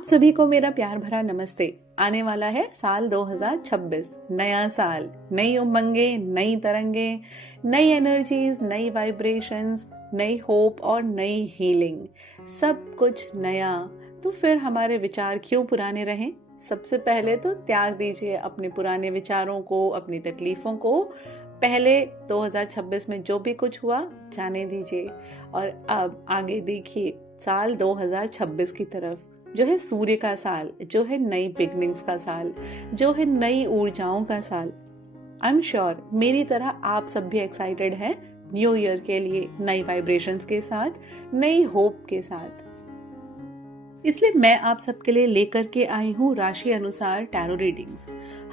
आप सभी को मेरा प्यार भरा नमस्ते। आने वाला है साल 2026, नया साल, नई उमंगे, नई तरंगे, नई एनर्जीज, नई वाइब्रेशंस, नई होप और नई हीलिंग, सब कुछ नया। तो फिर हमारे विचार क्यों पुराने रहें? सबसे पहले तो त्याग दीजिए अपने पुराने विचारों को, अपनी तकलीफों को। पहले 2026 में जो भी कुछ हुआ जाने दीजिए और अब आगे देखिए साल 2026 की तरफ, जो है सूर्य का साल, जो है नई बिगनिंग्स का साल, जो है नई ऊर्जाओं का साल। आई एम श्योर मेरी तरह आप सब भी एक्साइटेड हैं न्यू ईयर के लिए, नई वाइब्रेशंस के साथ, नई होप के साथ। इसलिए मैं आप सबके लिए लेकर के आई हूँ राशि अनुसार टैरो रीडिंग्स।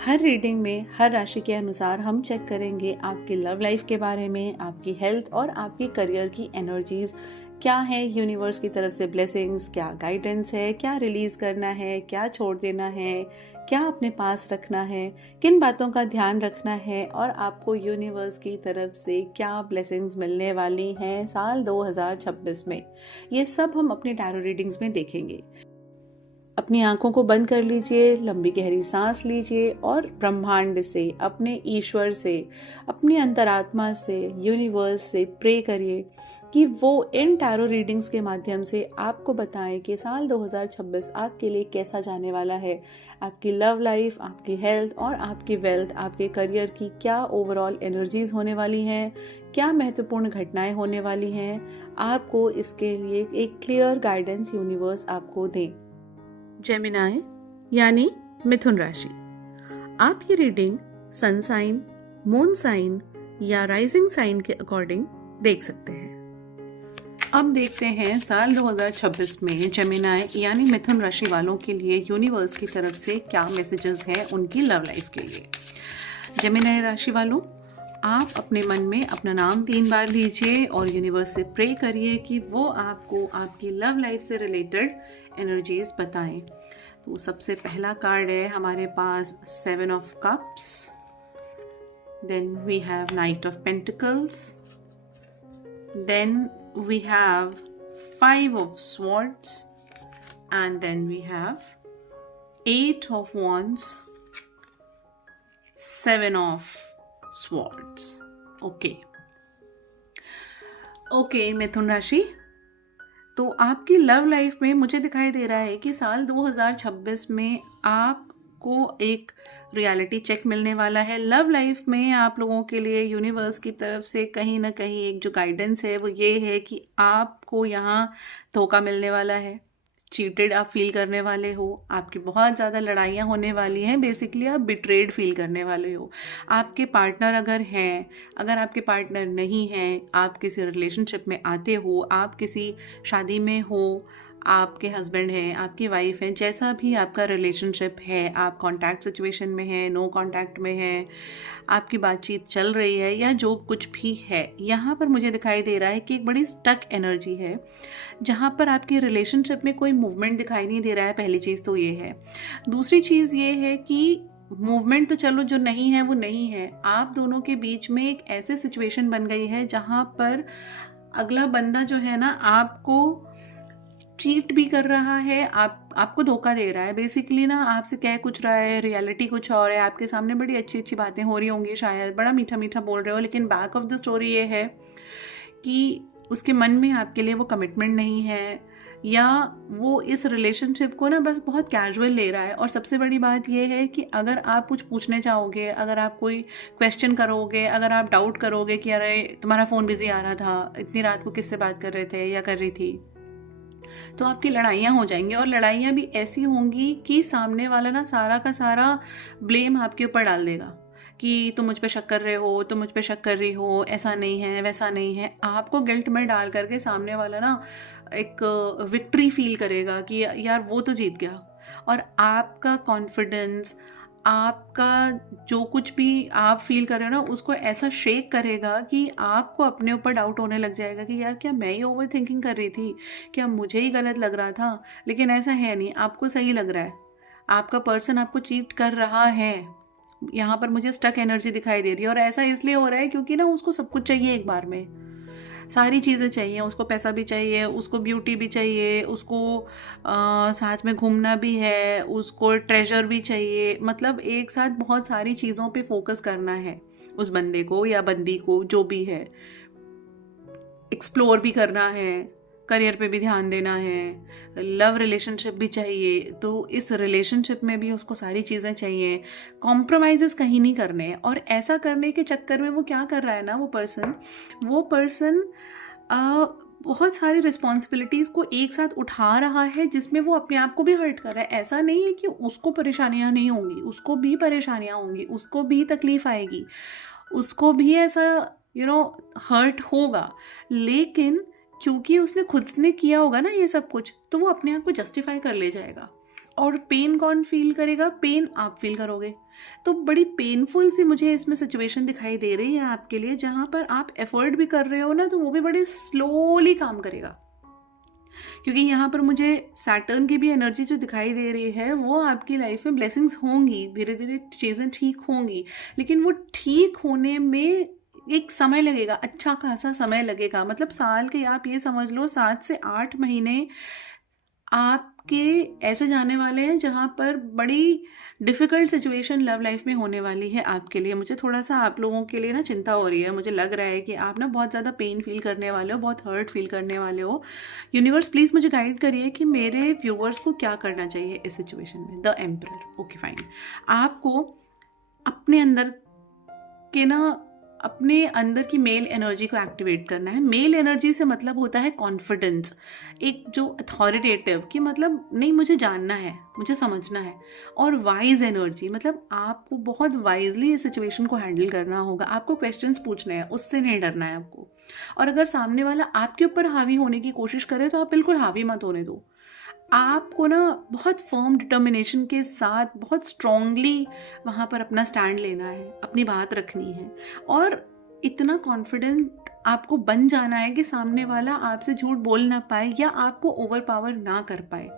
हर रीडिंग में हर राशि के अनुसार हम चेक करेंगे आपकी लव लाइफ के बारे में, आपकी हेल्थ और आपकी करियर की एनर्जीज क्या है, यूनिवर्स की तरफ से ब्लेसिंग्स, क्या गाइडेंस है, क्या रिलीज करना है, क्या छोड़ देना है, क्या अपने पास रखना है, किन बातों का ध्यान रखना है और आपको यूनिवर्स की तरफ से क्या ब्लेसिंग्स मिलने वाली हैं साल 2026 में। ये सब हम अपनी टैरो रीडिंग्स में देखेंगे। अपनी आंखों को बंद कर लीजिए, लंबी गहरी सांस लीजिए और ब्रह्मांड से, अपने ईश्वर से, अपनी अंतरात्मा से, यूनिवर्स से प्रे करिए कि वो इन टैरो रीडिंग्स के माध्यम से आपको बताएं कि साल 2026 आपके लिए कैसा जाने वाला है। आपकी लव लाइफ, आपकी हेल्थ और आपकी वेल्थ, आपके करियर की क्या ओवरऑल एनर्जीज होने वाली हैं, क्या महत्वपूर्ण घटनाएं होने वाली हैं। आपको इसके लिए एक क्लियर गाइडेंस यूनिवर्स आपको दें। जेमिनाई यानी मिथुन राशि, आप ये reading sun sign, moon sign या राइजिंग साइन के अकॉर्डिंग देख सकते हैं। अब देखते हैं साल 2026 में जेमिनाई यानी मिथुन राशि वालों के लिए यूनिवर्स की तरफ से क्या मैसेजेस हैं उनकी लव लाइफ के लिए। जेमिनाई राशि वालों, आप अपने मन में अपना नाम 3 बार लीजिए और यूनिवर्स से प्रे करिए कि वो आपको आपकी लव लाइफ से रिलेटेड एनर्जीज बताएं। तो सबसे पहला कार्ड है हमारे पास 7 of cups, then we have knight of pentacles, then we have 5 of swords, and then we have 8 of wands, 7 of swords. Okay मिथुन राशि, तो आपकी लव लाइफ में मुझे दिखाई दे रहा है कि साल 2026 में आपको एक रियलिटी चेक मिलने वाला है। लव लाइफ में आप लोगों के लिए यूनिवर्स की तरफ से कहीं ना कहीं एक जो गाइडेंस है वो ये है कि आपको यहाँ धोखा मिलने वाला है, चीटेड आप फील करने वाले हो, आपकी बहुत ज़्यादा लड़ाइयाँ होने वाली हैं, बेसिकली आप बिट्रेड फील करने वाले हो। आपके पार्टनर अगर हैं, अगर आपके पार्टनर नहीं हैं, आप किसी रिलेशनशिप में आते हो, आप किसी शादी में हो, आपके हस्बैंड हैं, आपकी वाइफ हैं, जैसा भी आपका रिलेशनशिप है, आप कॉन्टैक्ट सिचुएशन में हैं, नो कॉन्टैक्ट में हैं, आपकी बातचीत चल रही है या जो कुछ भी है, यहाँ पर मुझे दिखाई दे रहा है कि एक बड़ी स्टक एनर्जी है जहाँ पर आपकी रिलेशनशिप में कोई मूवमेंट दिखाई नहीं दे रहा है। पहली चीज़ तो ये है। दूसरी चीज़ ये है कि मूवमेंट तो चलो जो नहीं है वो नहीं है, आप दोनों के बीच में एक ऐसे सिचुएशन बन गई है जहाँ पर अगला बंदा जो है ना आपको चीट भी कर रहा है, आपको धोखा दे रहा है, बेसिकली ना आपसे कह कुछ रहा है, रियलिटी कुछ और है। आपके सामने बड़ी अच्छी अच्छी बातें हो रही होंगी, शायद बड़ा मीठा मीठा बोल रहे हो, लेकिन बैक ऑफ द स्टोरी ये है कि उसके मन में आपके लिए वो कमिटमेंट नहीं है या वो इस रिलेशनशिप को ना बस बहुत कैजुअल ले रहा है। और सबसे बड़ी बात ये है कि अगर आप कुछ पूछने चाहोगे, अगर आप कोई क्वेश्चन करोगे, अगर आप डाउट करोगे कि अरे तुम्हारा फ़ोन बिजी आ रहा था, इतनी रात को किससे बात कर रहे थे या कर रही थी, तो आपकी लड़ाइयाँ हो जाएंगी। और लड़ाइयाँ भी ऐसी होंगी कि सामने वाला ना सारा का सारा ब्लेम आपके ऊपर डाल देगा कि तुम मुझ पे शक कर रहे हो, तुम मुझ पे शक कर रही हो, ऐसा नहीं है, वैसा नहीं है। आपको गिल्ट में डाल करके सामने वाला ना एक विक्ट्री फील करेगा कि यार वो तो जीत गया, और आपका कॉन्फिडेंस, आपका जो कुछ भी आप फील कर रहे हो ना उसको ऐसा शेक करेगा कि आपको अपने ऊपर डाउट होने लग जाएगा कि यार क्या मैं ही ओवर थिंकिंग कर रही थी, क्या मुझे ही गलत लग रहा था। लेकिन ऐसा है नहीं, आपको सही लग रहा है, आपका पर्सन आपको चीट कर रहा है। यहाँ पर मुझे स्टक एनर्जी दिखाई दे रही है और ऐसा इसलिए हो रहा है क्योंकि ना उसको सब कुछ चाहिए एक बार में। सारी चीज़ें चाहिए, उसको पैसा भी चाहिए, उसको ब्यूटी भी चाहिए, उसको साथ में घूमना भी है, उसको ट्रेजर भी चाहिए, मतलब एक साथ बहुत सारी चीज़ों पे फोकस करना है उस बंदे को या बंदी को, जो भी है। एक्सप्लोर भी करना है, करियर पे भी ध्यान देना है, लव रिलेशनशिप भी चाहिए, तो इस रिलेशनशिप में भी उसको सारी चीज़ें चाहिए, कॉम्प्रोमाइज़ेस कहीं नहीं करने हैं। और ऐसा करने के चक्कर में वो क्या कर रहा है ना, वो पर्सन बहुत सारी रिस्पॉन्सिबिलिटीज़ को एक साथ उठा रहा है, जिसमें वो अपने आप को भी हर्ट कर रहा है। ऐसा नहीं है कि उसको परेशानियाँ नहीं होंगी, उसको भी परेशानियाँ होंगी, उसको भी तकलीफ़ आएगी, उसको भी ऐसा हर्ट होगा, लेकिन क्योंकि उसने खुद ने किया होगा ना ये सब कुछ, तो वो अपने आप को जस्टिफाई कर ले जाएगा। और पेन कौन फील करेगा? पेन आप फील करोगे। तो बड़ी पेनफुल सी मुझे इसमें सिचुएशन दिखाई दे रही है आपके लिए, जहाँ पर आप एफर्ट भी कर रहे हो ना, तो वो भी बड़े स्लोली काम करेगा। क्योंकि यहाँ पर मुझे सैटर्न की भी एनर्जी जो दिखाई दे रही है, वो आपकी लाइफ में ब्लेसिंग्स होंगी, धीरे धीरे चीज़ें ठीक होंगी, लेकिन वो ठीक होने में एक समय लगेगा, अच्छा खासा समय लगेगा। मतलब साल के आप ये समझ लो 7 से 8 महीने आपके ऐसे जाने वाले हैं जहाँ पर बड़ी डिफ़िकल्ट सिचुएशन लव लाइफ में होने वाली है आपके लिए। मुझे थोड़ा सा आप लोगों के लिए ना चिंता हो रही है। मुझे लग रहा है कि आप ना बहुत ज़्यादा पेन फील करने वाले हो, बहुत हर्ट फील करने वाले हो। यूनिवर्स प्लीज़ मुझे गाइड करिए कि मेरे व्यूअर्स को क्या करना चाहिए इस सिचुएशन में। The emperor, okay fine. आपको अपने अंदर के ना अपने अंदर की मेल एनर्जी को एक्टिवेट करना है। मेल एनर्जी से मतलब होता है कॉन्फिडेंस, एक जो अथॉरिटेटिव, कि मतलब नहीं, मुझे जानना है, मुझे समझना है। और वाइज एनर्जी, मतलब आपको बहुत वाइजली इस सिचुएशन को हैंडल करना होगा। आपको क्वेश्चंस पूछने हैं, उससे नहीं डरना है आपको। और अगर सामने वाला आपके ऊपर हावी होने की कोशिश करे तो आप बिल्कुल हावी मत होने दो। आपको ना बहुत फर्म डिटर्मिनेशन के साथ बहुत स्ट्रांगली वहाँ पर अपना स्टैंड लेना है, अपनी बात रखनी है, और इतना कॉन्फिडेंट आपको बन जाना है कि सामने वाला आपसे झूठ बोल ना पाए या आपको ओवरपावर ना कर पाए।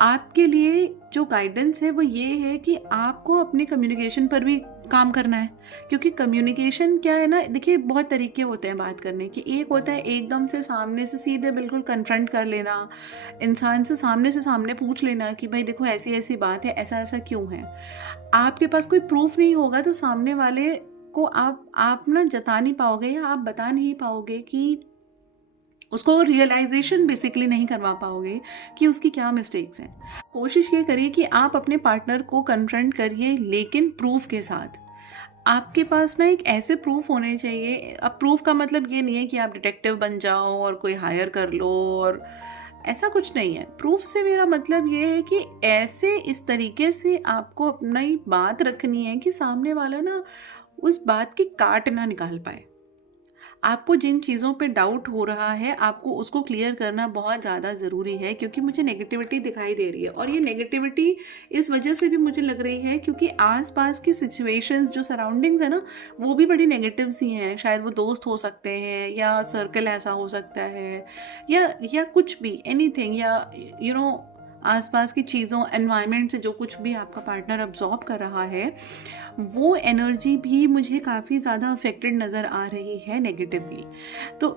आपके लिए जो गाइडेंस है वो ये है कि आपको अपने कम्युनिकेशन पर भी काम करना है। क्योंकि कम्युनिकेशन क्या है ना, देखिए बहुत तरीके होते हैं बात करने के। एक होता है एकदम से सामने से सीधे बिल्कुल कन्फ्रंट कर लेना, इंसान से सामने पूछ लेना कि भाई देखो ऐसी ऐसी बात है, ऐसा ऐसा क्यों है। आपके पास कोई प्रूफ नहीं होगा तो सामने वाले को आप ना जता नहीं पाओगे या आप बता नहीं पाओगे, कि उसको रियलाइजेशन बेसिकली नहीं करवा पाओगे कि उसकी क्या मिस्टेक्स हैं। कोशिश ये करिए कि आप अपने पार्टनर को कन्फ्रंट करिए, लेकिन प्रूफ के साथ। आपके पास ना एक ऐसे प्रूफ होने चाहिए। अब प्रूफ का मतलब ये नहीं है कि आप डिटेक्टिव बन जाओ और कोई हायर कर लो, और ऐसा कुछ नहीं है। प्रूफ से मेरा मतलब ये है कि ऐसे इस तरीके से आपको अपनी बात रखनी है कि सामने वाला ना उस बात की काट ना निकाल पाए। आपको जिन चीज़ों पे डाउट हो रहा है, आपको उसको क्लियर करना बहुत ज़्यादा ज़रूरी है। क्योंकि मुझे नेगेटिविटी दिखाई दे रही है, और ये नेगेटिविटी इस वजह से भी मुझे लग रही है क्योंकि आसपास की सिचुएशंस, जो सराउंडिंग्स है ना, वो भी बड़ी नेगेटिव सी हैं। शायद वो दोस्त हो सकते हैं, या सर्कल ऐसा हो सकता है, या कुछ भी, एनीथिंग, या आसपास की चीज़ों, एनवायरनमेंट से जो कुछ भी आपका पार्टनर अब्जॉर्ब कर रहा है, वो एनर्जी भी मुझे काफ़ी ज़्यादा अफेक्टेड नज़र आ रही है नेगेटिवली। तो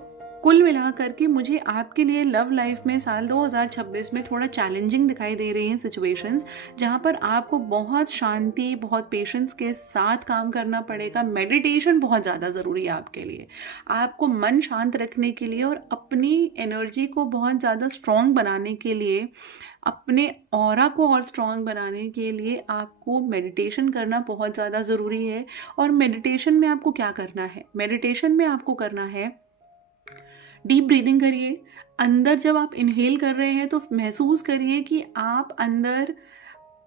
कुल मिलाकर के मुझे आपके लिए लव लाइफ में साल 2026 में थोड़ा चैलेंजिंग दिखाई दे रही हैं सिचुएशंस, जहाँ पर आपको बहुत शांति, बहुत पेशेंस के साथ काम करना पड़ेगा। मेडिटेशन बहुत ज़्यादा ज़रूरी है आपके लिए, आपको मन शांत रखने के लिए और अपनी एनर्जी को बहुत ज़्यादा स्ट्रॉन्ग बनाने के लिए, अपने ऑरा को और स्ट्रॉन्ग बनाने के लिए आपको मेडिटेशन करना बहुत ज़्यादा ज़रूरी है। और मेडिटेशन में आपको क्या करना है? मेडिटेशन में आपको करना है, डीप ब्रीदिंग करिए। अंदर जब आप इनहेल कर रहे हैं तो महसूस करिए कि आप अंदर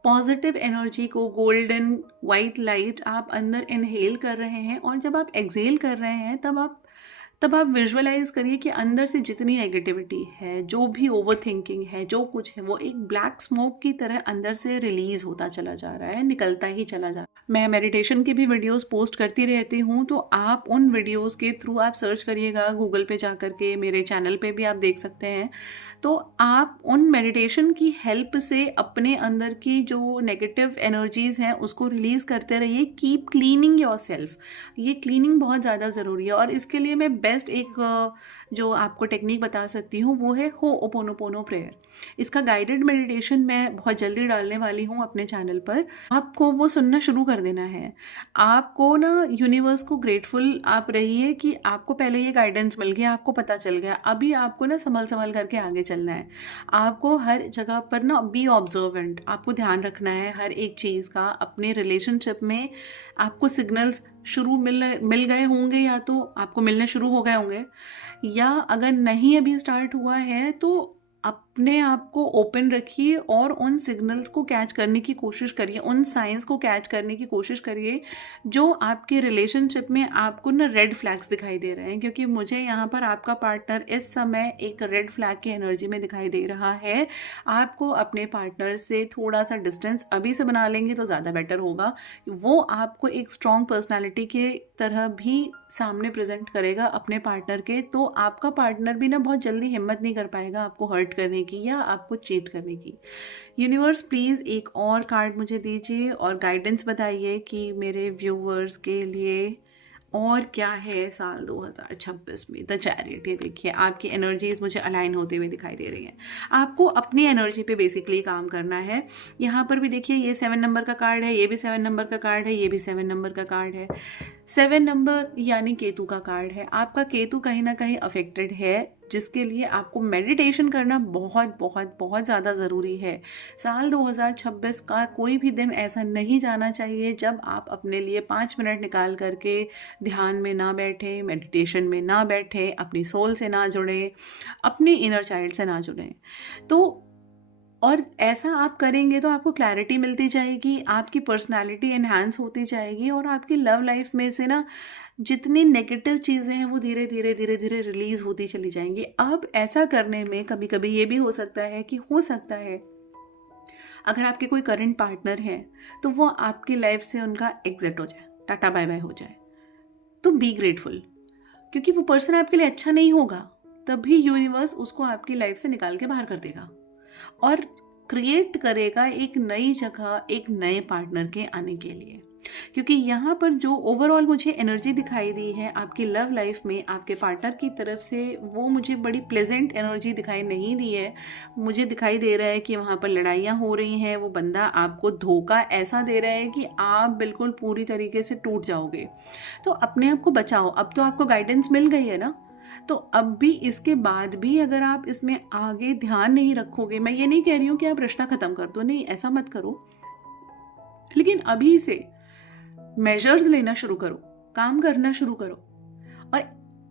पॉजिटिव एनर्जी को, गोल्डन वाइट लाइट आप अंदर इनहेल कर रहे हैं, और जब आप एक्सहेल कर रहे हैं तब आप विजुअलाइज करिए कि अंदर से जितनी नेगेटिविटी है, जो भी ओवर थिंकिंग है, जो कुछ है, वो एक ब्लैक स्मोक की तरह अंदर से रिलीज होता चला जा रहा है, निकलता ही चला जा रहा है। मैं मेडिटेशन की भी वीडियोस पोस्ट करती रहती हूँ, तो आप उन वीडियोस के थ्रू आप सर्च करिएगा गूगल पे जा करके, मेरे चैनल पे भी आप देख सकते हैं। तो आप उन मेडिटेशन की हेल्प से अपने अंदर की जो नेगेटिव एनर्जीज हैं उसको रिलीज करते रहिए। Keep cleaning your self. ये क्लीनिंग बहुत ज़्यादा ज़रूरी है, और इसके लिए मैं बेस्ट एक जो आपको टेक्निक बता सकती हूँ वो है होओपोनोपोनो प्रेयर। इसका गाइडेड मेडिटेशन मैं बहुत जल्दी डालने वाली हूँ अपने चैनल पर। आपको वो सुनना शुरू कर देना है। आपको ना यूनिवर्स को ग्रेटफुल आप रहिए कि आपको पहले ये गाइडेंस मिल गया, आपको पता चल गया। अभी आपको ना संभल संभल करके आगे चलना है। आपको हर जगह पर ना बी ऑब्जर्वेंट, आपको ध्यान रखना है हर एक चीज़ का। अपने रिलेशनशिप में आपको सिग्नल्स शुरू मिल गए होंगे, या तो आपको मिलने शुरू हो गए होंगे, या अगर नहीं अभी स्टार्ट हुआ है तो अपने आप को ओपन रखिए और उन सिग्नल्स को कैच करने की कोशिश करिए, उन साइंस को कैच करने की कोशिश करिए जो आपके रिलेशनशिप में आपको ना रेड फ्लैग्स दिखाई दे रहे हैं। क्योंकि मुझे यहाँ पर आपका पार्टनर इस समय एक रेड फ्लैग की एनर्जी में दिखाई दे रहा है। आपको अपने पार्टनर से थोड़ा सा डिस्टेंस अभी से बना लेंगे तो ज़्यादा बेटर होगा। वो आपको एक स्ट्रॉन्ग पर्सनैलिटी के तरह भी सामने प्रेजेंट करेगा अपने पार्टनर के, तो आपका पार्टनर भी ना बहुत जल्दी हिम्मत नहीं कर पाएगा आपको हर्ट करने की या आपको चीट करने की। यूनिवर्स प्लीज़ एक और कार्ड मुझे दीजिए और गाइडेंस बताइए कि मेरे व्यूवर्स के लिए और क्या है साल 2026 में। द चैरियट, ये देखिए आपकी एनर्जीज मुझे अलाइन होते हुए दिखाई दे रही हैं। आपको अपनी एनर्जी पे बेसिकली काम करना है। यहाँ पर भी देखिए ये 7 नंबर का कार्ड है, ये भी 7 नंबर का कार्ड है, ये भी 7 नंबर का कार्ड है। 7 नंबर यानी केतु का कार्ड है। आपका केतु कहीं ना कहीं अफेक्टेड है, जिसके लिए आपको मेडिटेशन करना बहुत बहुत बहुत ज़्यादा ज़रूरी है। साल 2026 का कोई भी दिन ऐसा नहीं जाना चाहिए जब आप अपने लिए 5 मिनट निकाल करके ध्यान में ना बैठे, मेडिटेशन में ना बैठे, अपनी सोल से ना जुड़े, अपनी इनर चाइल्ड से ना जुड़े। तो और ऐसा आप करेंगे तो आपको क्लैरिटी मिलती जाएगी, आपकी पर्सनालिटी एनहांस होती जाएगी और आपकी लव लाइफ में से ना जितनी नेगेटिव चीज़ें हैं वो धीरे धीरे धीरे धीरे रिलीज़ होती चली जाएंगी। अब ऐसा करने में कभी कभी ये भी हो सकता है अगर आपके कोई करंट पार्टनर है तो वो आपकी लाइफ से उनका एग्जिट हो जाए, टाटा बाय बाय हो जाए, तो बी ग्रेटफुल, क्योंकि वो पर्सन आपके लिए अच्छा नहीं होगा। तभी यूनिवर्स उसको आपकी लाइफ से निकाल के बाहर कर देगा और क्रिएट करेगा एक नई जगह, एक नए पार्टनर के आने के लिए। क्योंकि यहाँ पर जो ओवरऑल मुझे एनर्जी दिखाई दी है आपकी लव लाइफ में आपके पार्टनर की तरफ से, वो मुझे बड़ी प्लेजेंट एनर्जी दिखाई नहीं दी है। मुझे दिखाई दे रहा है कि वहाँ पर लड़ाइयाँ हो रही हैं। वो बंदा आपको धोखा ऐसा दे रहा है कि आप बिल्कुल पूरी तरीके से टूट जाओगे। तो अपने आप को बचाओ। अब तो आपको गाइडेंस मिल गई है ना, तो अब भी इसके बाद भी अगर आप इसमें आगे ध्यान नहीं रखोगे, मैं ये नहीं कह रही हूँ कि आप रिश्ता खत्म कर दो, नहीं ऐसा मत करो, लेकिन अभी से मेजर्स लेना शुरू करो, काम करना शुरू करो। और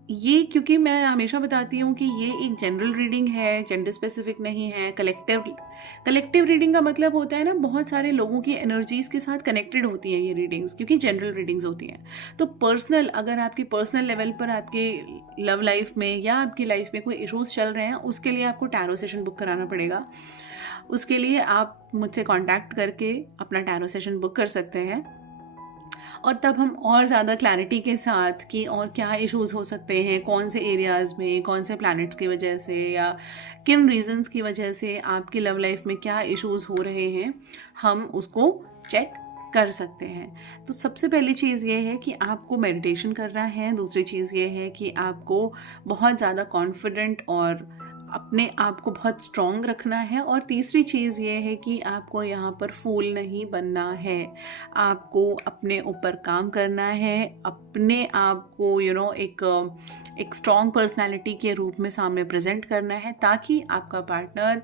ये क्योंकि मैं हमेशा बताती हूँ कि ये एक जनरल रीडिंग है, जेंडर स्पेसिफिक नहीं है। कलेक्टिव रीडिंग का मतलब होता है ना बहुत सारे लोगों की एनर्जीज के साथ कनेक्टेड होती हैं ये रीडिंग्स, क्योंकि जनरल रीडिंग्स होती हैं। तो पर्सनल, अगर आपकी पर्सनल लेवल पर आपके लव लाइफ में या आपकी लाइफ में कोई इश्यूज चल रहे हैं, उसके लिए आपको टैरो सेशन बुक कराना पड़ेगा। उसके लिए आप मुझसे कॉन्टैक्ट करके अपना टैरो सेशन बुक कर सकते हैं और तब हम और ज़्यादा क्लैरिटी के साथ कि और क्या इश्यूज़ हो सकते हैं, कौन से एरियाज़ में, कौन से प्लैनेट्स की वजह से या किन रीजंस की वजह से आपकी लव लाइफ में क्या इश्यूज़ हो रहे हैं, हम उसको चेक कर सकते हैं। तो सबसे पहली चीज़ ये है कि आपको मेडिटेशन करना है। दूसरी चीज़ ये है कि आपको बहुत ज़्यादा कॉन्फिडेंट और अपने आप को बहुत स्ट्रॉन्ग रखना है। और तीसरी चीज़ ये है कि आपको यहाँ पर फूल नहीं बनना है, आपको अपने ऊपर काम करना है, अपने आप को एक स्ट्रॉन्ग पर्सनालिटी के रूप में सामने प्रेजेंट करना है, ताकि आपका पार्टनर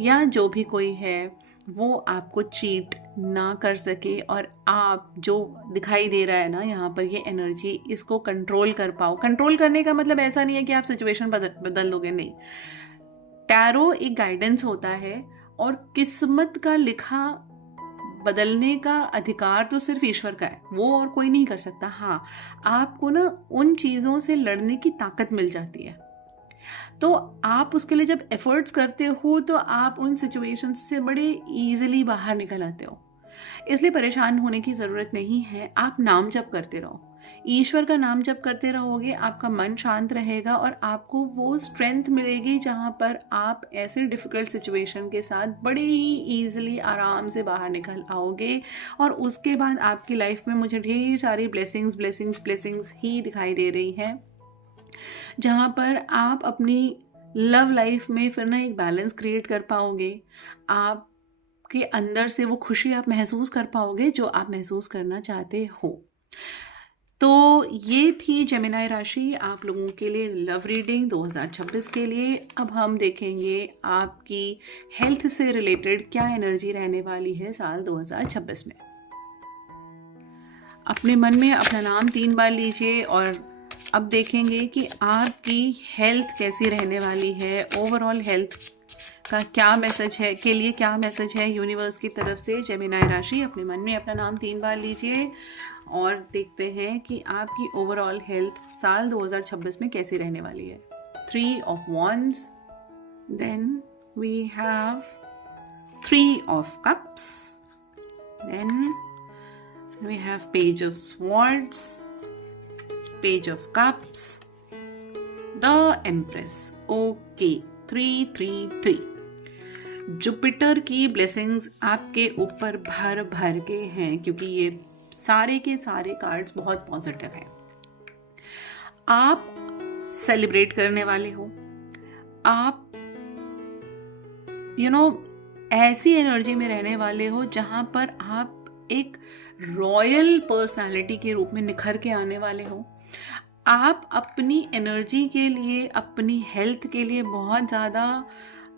या जो भी कोई है वो आपको चीट ना कर सके और आप जो दिखाई दे रहा है ना यहाँ पर ये एनर्जी, इसको कंट्रोल कर पाओ। कंट्रोल करने का मतलब ऐसा नहीं है कि आप सिचुएशन बदल दोगे, नहीं। टैरो एक गाइडेंस होता है और किस्मत का लिखा बदलने का अधिकार तो सिर्फ ईश्वर का है, वो और कोई नहीं कर सकता। हाँ, आपको ना उन चीज़ों से लड़ने की ताकत मिल जाती है, तो आप उसके लिए जब एफर्ट्स करते हो तो आप उन सिचुएशंस से बड़े ईजिली बाहर निकल आते हो। इसलिए परेशान होने की ज़रूरत नहीं है। आप नाम जप करते रहो, ईश्वर का नाम जप करते रहोगे, आपका मन शांत रहेगा और आपको वो स्ट्रेंथ मिलेगी जहाँ पर आप ऐसे डिफ़िकल्ट सिचुएशन के साथ बड़े ही ईजिली आराम से बाहर निकल आओगे। और उसके बाद आपकी लाइफ में मुझे ढेर सारी ब्लेसिंग्स ही दिखाई दे रही हैं। जहाँ पर आप अपनी लव लाइफ में फिर ना एक बैलेंस क्रिएट कर पाओगे, आपके अंदर से वो खुशी आप महसूस कर पाओगे जो आप महसूस करना चाहते हो। तो ये थी जेमिनी राशि आप लोगों के लिए लव रीडिंग 2026 के लिए। अब हम देखेंगे आपकी हेल्थ से रिलेटेड क्या एनर्जी रहने वाली है साल 2026 में। अपने मन में अपना नाम 3 बार लीजिए और अब देखेंगे कि आपकी हेल्थ कैसी रहने वाली है, ओवरऑल हेल्थ का क्या मैसेज है, के लिए क्या मैसेज है यूनिवर्स की तरफ से। जेमिनी राशि अपने मन में अपना नाम 3 बार लीजिए और देखते हैं कि आपकी ओवरऑल हेल्थ साल 2026 में कैसी रहने वाली है। 3 of Wands, then we have 3 of Cups, then we have Page of Swords, Page of Cups, the Empress. Okay, 3-3-3। Jupiter की ब्लेसिंग्स आपके ऊपर भर भर के हैं क्योंकि ये सारे के सारे कार्ड्स बहुत पॉजिटिव हैं। आप सेलिब्रेट करने वाले हो, आप ऐसी एनर्जी में रहने वाले हो जहां पर आप एक रॉयल पर्सनालिटी के रूप में निखर के आने वाले हो। आप अपनी एनर्जी के लिए, अपनी हेल्थ के लिए बहुत ज़्यादा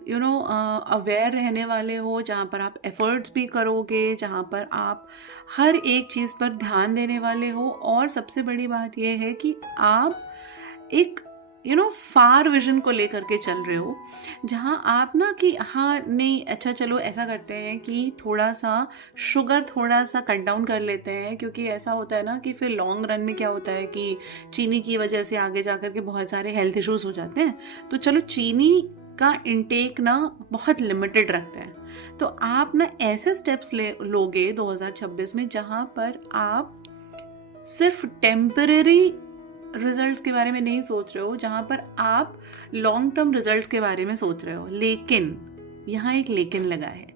अवेयर रहने वाले हो, जहाँ पर आप एफर्ट्स भी करोगे, जहाँ पर आप हर एक चीज़ पर ध्यान देने वाले हो। और सबसे बड़ी बात यह है कि आप एक फार विजन को लेकर के चल रहे हो, जहाँ आप ना कि हाँ नहीं अच्छा चलो ऐसा करते हैं कि थोड़ा सा शुगर थोड़ा सा कट डाउन कर लेते हैं, क्योंकि ऐसा होता है ना कि फिर लॉन्ग रन में क्या होता है कि चीनी की वजह से आगे जा कर के बहुत सारे हेल्थ इश्यूज हो जाते हैं। तो चलो चीनी का इनटेक ना बहुत लिमिटेड रखते हैं। तो आप ना ऐसे स्टेप्स लोगे 2026 में जहाँ पर आप सिर्फ टेम्पररी रिजल्ट्स के बारे में नहीं सोच रहे हो, जहाँ पर आप लॉन्ग टर्म रिजल्ट्स के बारे में सोच रहे हो। लेकिन यहाँ एक लेकिन लगा है,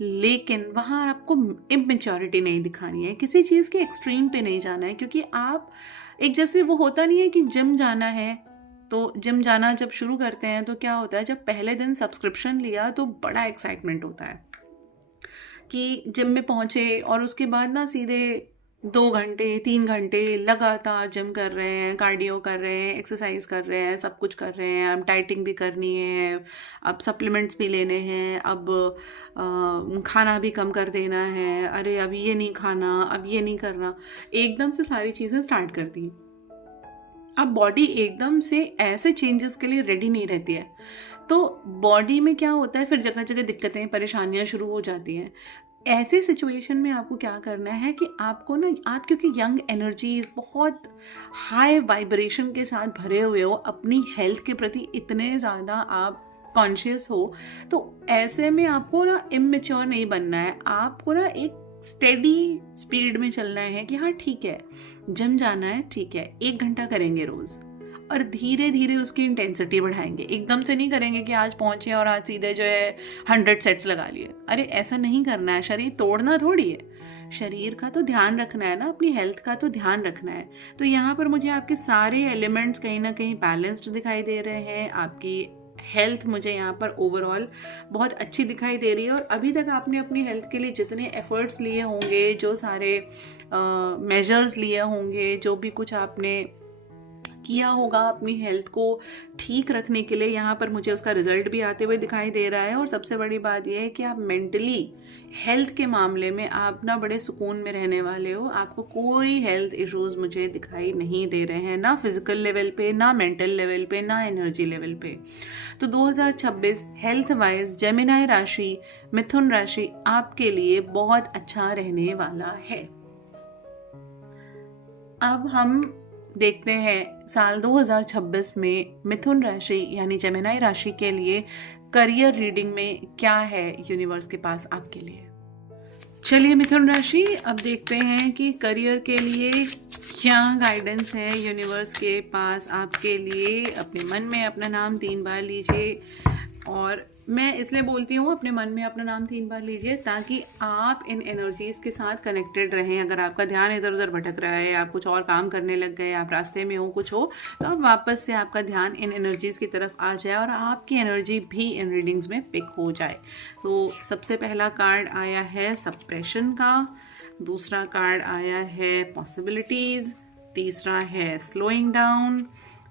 लेकिन वहाँ आपको इमेच्योरिटी नहीं दिखानी है, किसी चीज़ के एक्सट्रीम पे नहीं जाना है, क्योंकि आप एक जैसे वो होता नहीं है कि जिम जाना है तो जिम जाना जब शुरू करते हैं तो क्या होता है, जब पहले दिन सब्सक्रिप्शन लिया तो बड़ा एक्साइटमेंट होता है कि जिम में पहुँचे और उसके बाद ना सीधे 2 घंटे 3 घंटे लगातार जिम कर रहे हैं, कार्डियो कर रहे हैं, एक्सरसाइज कर रहे हैं, सब कुछ कर रहे हैं। अब डाइटिंग भी करनी है, अब सप्लीमेंट्स भी लेने हैं, अब खाना भी कम कर देना है, अरे अब ये नहीं खाना, अब ये नहीं करना, एकदम से सारी चीज़ें स्टार्ट कर दी। अब बॉडी एकदम से ऐसे चेंजेस के लिए रेडी नहीं रहती है, तो बॉडी में क्या होता है, फिर जगह जगह दिक्कतें परेशानियां शुरू हो जाती हैं। ऐसे सिचुएशन में आपको क्या करना है कि आपको ना, आप क्योंकि यंग एनर्जी बहुत हाई वाइब्रेशन के साथ भरे हुए हो, अपनी हेल्थ के प्रति इतने ज़्यादा आप कॉन्शियस हो, तो ऐसे में आपको ना इमेच्योर नहीं बनना है। आपको ना एक स्टेडी स्पीड में चलना है कि हाँ ठीक है जिम जाना है, ठीक है 1 घंटा करेंगे रोज़, और धीरे धीरे उसकी इंटेंसिटी बढ़ाएंगे। एकदम से नहीं करेंगे कि आज पहुँचे और आज सीधे जो है 100 सेट्स लगा लिए। अरे ऐसा नहीं करना है, शरीर तोड़ना थोड़ी है, शरीर का तो ध्यान रखना है ना, अपनी हेल्थ का तो ध्यान रखना है। तो यहाँ पर मुझे आपके सारे एलिमेंट्स कहीं ना कहीं बैलेंस्ड दिखाई दे रहे हैं। आपकी हेल्थ मुझे यहाँ पर ओवरऑल बहुत अच्छी दिखाई दे रही है, और अभी तक आपने अपनी हेल्थ के लिए जितने एफर्ट्स लिए होंगे, जो सारे मेजर्स लिए होंगे, जो भी कुछ आपने किया होगा अपनी हेल्थ को ठीक रखने के लिए, यहाँ पर मुझे उसका रिजल्ट भी आते हुए दिखाई दे रहा है। और सबसे बड़ी बात यह है कि आप मेंटली हेल्थ के मामले में आप ना बड़े सुकून में रहने वाले हो। आपको कोई हेल्थ इश्यूज मुझे दिखाई नहीं दे रहे हैं, ना फिजिकल लेवल पे, ना मेंटल लेवल पे, ना एनर्जी लेवल पे। तो 2026 हेल्थ वाइज जेमिनी राशि, मिथुन राशि आपके लिए बहुत अच्छा रहने वाला है। अब हम देखते हैं साल 2026 में मिथुन राशि यानी जेमिनी राशि के लिए करियर रीडिंग में क्या है यूनिवर्स के पास आपके लिए। चलिए मिथुन राशि, अब देखते हैं कि करियर के लिए क्या गाइडेंस है यूनिवर्स के पास आपके लिए। अपने मन में अपना नाम 3 बार लीजिए और मैं इसलिए बोलती हूँ अपने मन में अपना नाम 3 बार लीजिए, ताकि आप इन एनर्जीज़ के साथ कनेक्टेड रहें। अगर आपका ध्यान इधर उधर भटक रहा है, आप कुछ और काम करने लग गए, आप रास्ते में हो, कुछ हो, तो आप वापस से आपका ध्यान इन एनर्जीज़ की तरफ आ जाए और आपकी एनर्जी भी इन रीडिंग्स में पिक हो जाए। तो सबसे पहला कार्ड आया है सप्रेशन का, दूसरा कार्ड आया है पॉसिबिलिटीज़, तीसरा है स्लोइंग डाउन,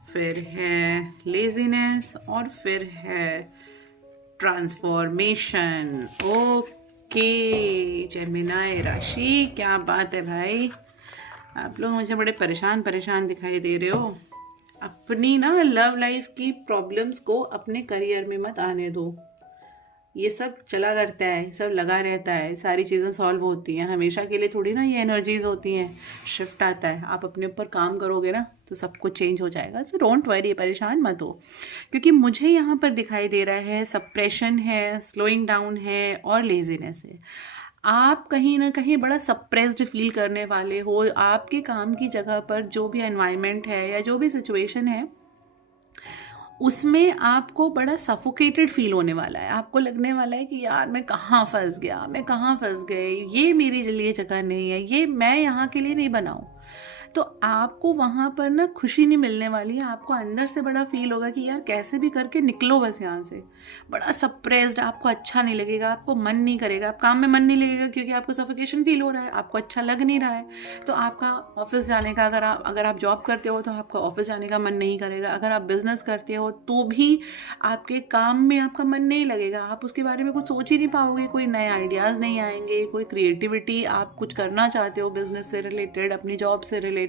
फिर है लेजीनेस और फिर है ट्रांसफॉर्मेशन। ओके जेमिनाई राशि, क्या बात है भाई, आप लोग मुझे बड़े परेशान परेशान दिखाई दे रहे हो। अपनी ना लव लाइफ की प्रॉब्लम्स को अपने करियर में मत आने दो। ये सब चला करता है, सब लगा रहता है, सारी चीज़ें सॉल्व होती हैं, हमेशा के लिए थोड़ी ना ये एनर्जीज होती हैं। शिफ्ट आता है, आप अपने ऊपर काम करोगे ना तो सब कुछ चेंज हो जाएगा। सो डोंट वरी, परेशान मत हो, क्योंकि मुझे यहाँ पर दिखाई दे रहा है सप्रेशन है, स्लोइंग डाउन है और लेजीनेस है। आप कहीं ना कहीं बड़ा सप्रेस्ड फील करने वाले हो। आपके काम की जगह पर जो भी एनवायरनमेंट है या जो भी सिचुएशन है उसमें आपको बड़ा सफोकेटेड फील होने वाला है। आपको लगने वाला है कि यार मैं कहाँ फंस गया, मैं कहाँ फंस गई, ये मेरी लिए जगह नहीं है, ये मैं यहाँ के लिए नहीं बना हूँ। तो आपको वहाँ पर ना खुशी नहीं मिलने वाली है। आपको अंदर से बड़ा फील होगा कि यार कैसे भी करके निकलो बस यहाँ से। बड़ा सप्रेस्ड, आपको अच्छा नहीं लगेगा, आपको मन नहीं करेगा, आप काम में मन नहीं लगेगा, क्योंकि आपको सफोकेशन फील हो रहा है, आपको अच्छा लग नहीं रहा है। तो आपका ऑफिस जाने का, अगर आप जॉब करते हो तो आपका ऑफिस जाने का मन नहीं करेगा। अगर आप बिजनेस करते हो तो भी आपके काम में आपका मन नहीं लगेगा, आप उसके बारे में कुछ सोच ही नहीं पाओगे, कोई नए आइडियाज़ नहीं आएंगे, कोई क्रिएटिविटी, आप कुछ करना चाहते हो बिजनेस से रिलेटेड, अपनी जॉब से रिलेटेड,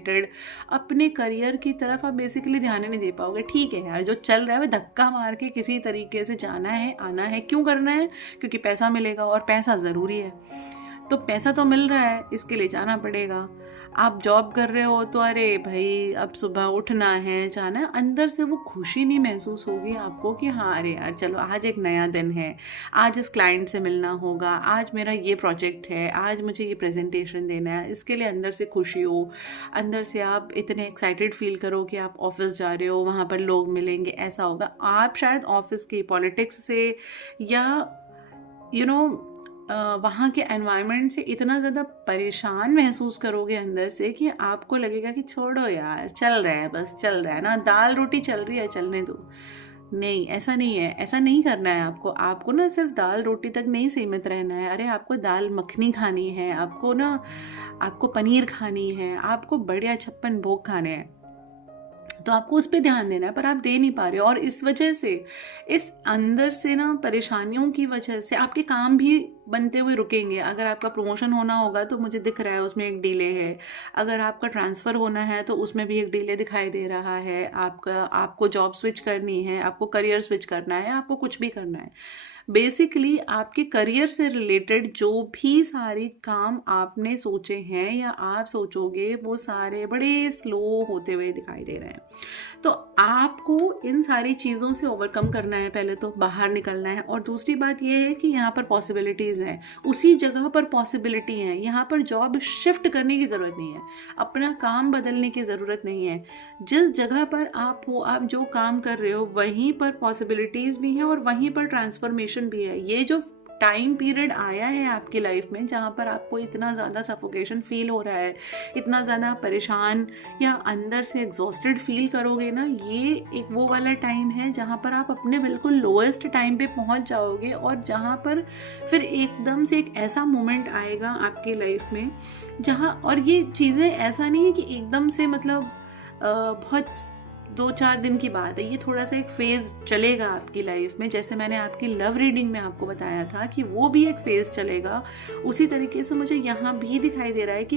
अपने करियर की तरफ आप बेसिकली ध्यान ही नहीं दे पाओगे। ठीक है यार, जो चल रहा है वो धक्का मार के किसी तरीके से जाना है, आना है। क्यों करना है? क्योंकि पैसा मिलेगा और पैसा ज़रूरी है। तो पैसा तो मिल रहा है, इसके लिए जाना पड़ेगा। आप जॉब कर रहे हो तो अरे भाई अब सुबह उठना है, जाना है, अंदर से वो खुशी नहीं महसूस होगी आपको कि हाँ अरे यार चलो आज एक नया दिन है, आज इस क्लाइंट से मिलना होगा, आज मेरा ये प्रोजेक्ट है, आज मुझे ये प्रेजेंटेशन देना है। इसके लिए अंदर से खुशी हो, अंदर से आप इतने एक्साइटेड फील करो कि आप ऑफिस जा रहे हो, वहाँ पर लोग मिलेंगे, ऐसा होगा। आप शायद ऑफिस की पॉलिटिक्स से या वहाँ के एनवायरनमेंट से इतना ज़्यादा परेशान महसूस करोगे अंदर से कि आपको लगेगा कि छोड़ो यार, चल रहा है, बस चल रहा है ना, दाल रोटी चल रही है, चलने दो। नहीं, ऐसा नहीं है, ऐसा नहीं करना है आपको ना सिर्फ दाल रोटी तक नहीं सीमित रहना है। अरे आपको दाल मखनी खानी है, आपको पनीर खानी है, आपको बढ़िया 56 भोग खाने हैं, तो आपको उस पर ध्यान देना है, पर आप दे नहीं पा रहे हो। और इस वजह से, इस अंदर से ना परेशानियों की वजह से आपके काम भी बनते हुए रुकेंगे। अगर आपका प्रमोशन होना होगा तो मुझे दिख रहा है उसमें एक डिले है, अगर आपका ट्रांसफ़र होना है तो उसमें भी एक डिले दिखाई दे रहा है, आपको जॉब स्विच करनी है, आपको करियर स्विच करना है, आपको कुछ भी करना है। बेसिकली आपके करियर से रिलेटेड जो भी सारे काम आपने सोचे हैं या आप सोचोगे वो सारे बड़े स्लो होते हुए दिखाई दे रहे हैं। तो आपको इन सारी चीज़ों से ओवरकम करना है, पहले तो बाहर निकलना है। और दूसरी बात यह है कि यहाँ पर पॉसिबिलिटीज़ हैं, उसी जगह पर पॉसिबिलिटी है। यहाँ पर जॉब शिफ्ट करने की ज़रूरत नहीं है, अपना काम बदलने की ज़रूरत नहीं है। जिस जगह पर आप हो, आप जो काम कर रहे हो वहीं पर पॉसिबिलिटीज़ भी हैं और वहीं पर ट्रांसफॉर्मेशन भी है। ये जो टाइम पीरियड आया है आपकी लाइफ में जहाँ पर आपको इतना ज़्यादा सफोकेशन फील हो रहा है, इतना ज़्यादा परेशान या अंदर से एग्जॉस्टेड फील करोगे ना, ये एक वो वाला टाइम है जहाँ पर आप अपने बिल्कुल लोएस्ट टाइम पे पहुँच जाओगे और जहाँ पर फिर एकदम से एक ऐसा मोमेंट आएगा आपकी लाइफ में जहाँ, और ये चीज़ें ऐसा नहीं है कि एकदम से मतलब बहुत 2-4 दिन की बात है, ये थोड़ा सा एक फेज़ चलेगा आपकी लाइफ में। जैसे मैंने आपकी लव रीडिंग में आपको बताया था कि वो भी एक फेज़ चलेगा, उसी तरीके से मुझे यहाँ भी दिखाई दे रहा है कि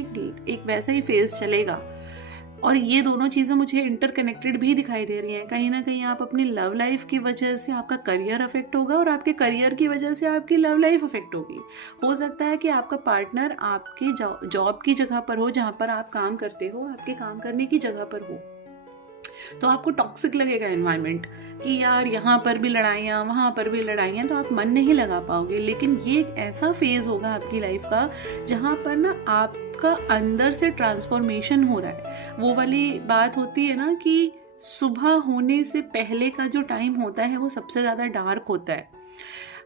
एक वैसा ही फेज़ चलेगा। और ये दोनों चीज़ें मुझे इंटरकनेक्टेड भी दिखाई दे रही हैं। कहीं ना कहीं आप अपनी लव लाइफ की वजह से आपका करियर अफेक्ट होगा और आपके करियर की वजह से आपकी लव लाइफ अफेक्ट होगी। हो सकता है कि आपका पार्टनर आपकी जॉब की जगह पर हो, जहाँ पर आप काम करते हो, आपके काम करने की जगह पर हो, तो आपको टॉक्सिक लगेगा एनवायरनमेंट कि यार यहाँ पर भी लड़ाइयाँ, वहाँ पर भी लड़ाइयाँ, तो आप मन नहीं लगा पाओगे। लेकिन ये एक ऐसा फेज़ होगा आपकी लाइफ का जहाँ पर ना आपका अंदर से ट्रांसफॉर्मेशन हो रहा है। वो वाली बात होती है ना कि सुबह होने से पहले का जो टाइम होता है वो सबसे ज़्यादा डार्क होता है।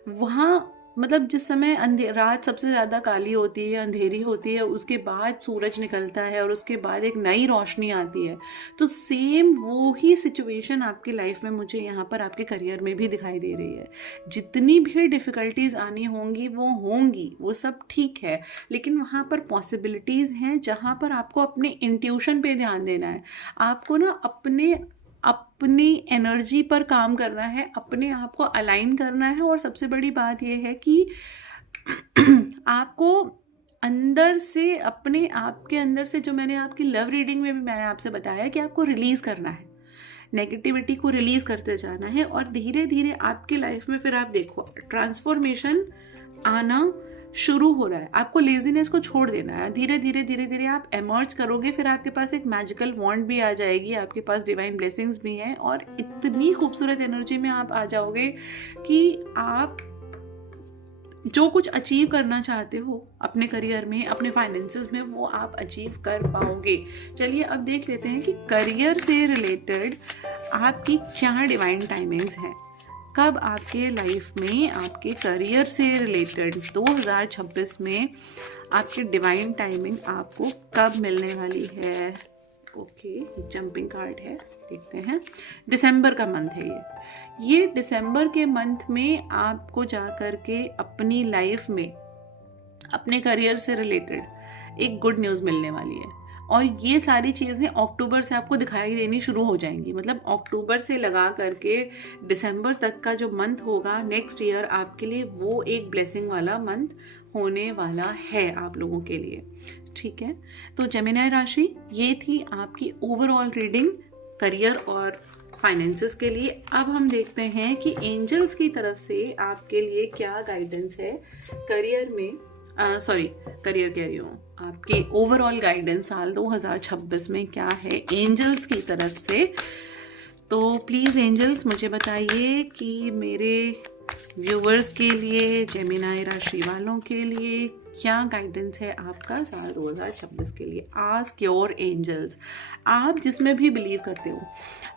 वहाँ मतलब जिस समय रात सबसे ज़्यादा काली होती है, अंधेरी होती है, उसके बाद सूरज निकलता है और उसके बाद एक नई रोशनी आती है। तो सेम वो ही सिचुएशन आपकी लाइफ में मुझे यहाँ पर आपके करियर में भी दिखाई दे रही है। जितनी भी डिफ़िकल्टीज आनी होंगी, वो सब ठीक है, लेकिन वहाँ पर पॉसिबिलिटीज़ हैं जहाँ पर आपको अपने इंट्यूशन पे ध्यान देना है। आपको ना अपनी एनर्जी पर काम करना है, अपने आप को अलाइन करना है। और सबसे बड़ी बात यह है कि आपको अंदर से, अपने आप के अंदर से, जो मैंने आपकी लव रीडिंग में भी मैंने आपसे बताया कि आपको रिलीज़ करना है, नेगेटिविटी को रिलीज़ करते जाना है। और धीरे धीरे आपकी लाइफ में फिर आप देखो ट्रांसफॉर्मेशन आना शुरू हो रहा है। आपको लेजीनेस को छोड़ देना है। धीरे धीरे आप एमर्ज करोगे, फिर आपके पास एक मैजिकल वॉन्ड भी आ जाएगी, आपके पास डिवाइन ब्लेसिंग्स भी हैं और इतनी खूबसूरत एनर्जी में आप आ जाओगे कि आप जो कुछ अचीव करना चाहते हो अपने करियर में, अपने फाइनेंसेस में, वो आप अचीव कर पाओगे। चलिए अब देख लेते हैं कि करियर से रिलेटेड आपकी क्या डिवाइन टाइमिंग्स हैं। कब आपके लाइफ में आपके करियर से रिलेटेड 2026 में आपकी डिवाइन टाइमिंग आपको कब मिलने वाली है। ओके, जंपिंग कार्ड है, देखते हैं। दिसंबर का मंथ है ये दिसंबर के मंथ में आपको जा कर के अपनी लाइफ में अपने करियर से रिलेटेड एक गुड न्यूज़ मिलने वाली है। और ये सारी चीज़ें अक्टूबर से आपको दिखाई देनी शुरू हो जाएंगी। मतलब अक्टूबर से लगा करके दिसंबर तक का जो मंथ होगा नेक्स्ट ईयर आपके लिए, वो एक ब्लेसिंग वाला मंथ होने वाला है आप लोगों के लिए। ठीक है, तो जेमिनी राशि, ये थी आपकी ओवरऑल रीडिंग करियर और फाइनेंसेस के लिए। अब हम देखते हैं कि एंजल्स की तरफ से आपके लिए क्या गाइडेंस है करियर में, करियर कह रही हूँ, आपके ओवरऑल गाइडेंस साल 2026 में क्या है एंजल्स की तरफ से। तो प्लीज़ एंजल्स मुझे बताइए कि मेरे व्यूवर्स के लिए, जेमिनी राशि वालों के लिए क्या गाइडेंस है आपका साल 2026 के लिए। Ask your angels. आप जिसमें भी बिलीव करते हो,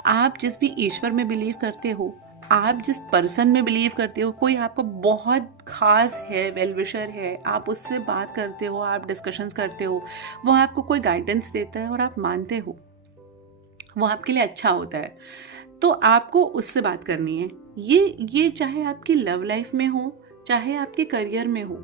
आप जिस भी ईश्वर में बिलीव करते हो, आप जिस पर्सन में बिलीव करते हो, कोई आपको बहुत खास है, वेल विशर है, आप उससे बात करते हो, आप डिस्कशंस करते हो, वो आपको कोई गाइडेंस देता है और आप मानते हो वो आपके लिए अच्छा होता है, तो आपको उससे बात करनी है। ये चाहे आपकी लव लाइफ में हो, चाहे आपके करियर में हो,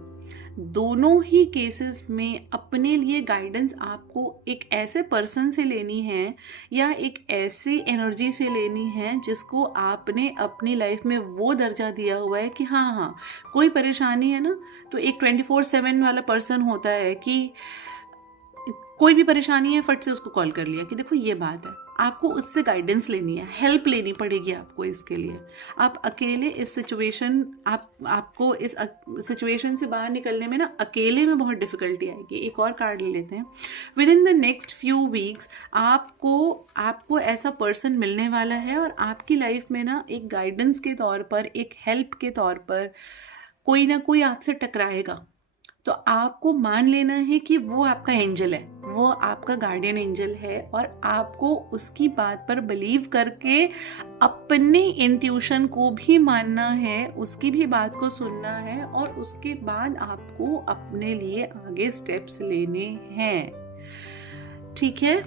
दोनों ही केसेस में अपने लिए गाइडेंस आपको एक ऐसे पर्सन से लेनी है या एक ऐसी एनर्जी से लेनी है जिसको आपने अपनी लाइफ में वो दर्जा दिया हुआ है कि हाँ कोई परेशानी है ना, तो एक 24/7 वाला पर्सन होता है कि कोई भी परेशानी है फट से उसको कॉल कर लिया कि देखो ये बात है। आपको उससे गाइडेंस लेनी है, हेल्प लेनी पड़ेगी आपको इसके लिए। आप अकेले इस सिचुएशन, आपको इस सिचुएशन से बाहर निकलने में ना अकेले में बहुत डिफिकल्टी आएगी। एक और कार्ड ले लेते हैं। With in the next few weeks आपको ऐसा पर्सन मिलने वाला है और आपकी लाइफ में ना एक गाइडेंस के तौर पर, एक हेल्प के तौर पर कोई ना कोई आपसे टकराएगा। तो आपको मान लेना है कि वो आपका एंजल है, वो आपका गार्डियन एंजल है और आपको उसकी बात पर बिलीव करके अपने इंट्यूशन को भी मानना है, उसकी भी बात को सुनना है और उसके बाद आपको अपने लिए आगे स्टेप्स लेने हैं। ठीक है,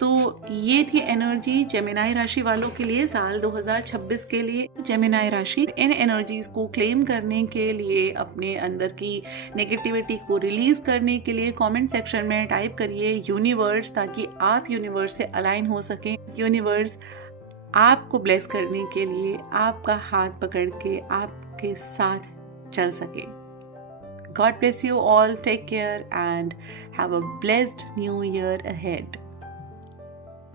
तो ये थी एनर्जी जेमिनी राशि वालों के लिए साल 2026 के लिए। जेमिनी राशि इन एनर्जीज को क्लेम करने के लिए, अपने अंदर की नेगेटिविटी को रिलीज करने के लिए कमेंट सेक्शन में टाइप करिए यूनिवर्स, ताकि आप यूनिवर्स से अलाइन हो सकें। यूनिवर्स आपको ब्लेस करने के लिए आपका हाथ पकड़ के आपके साथ चल सके। God bless you all. Take care and have a blessed new year ahead.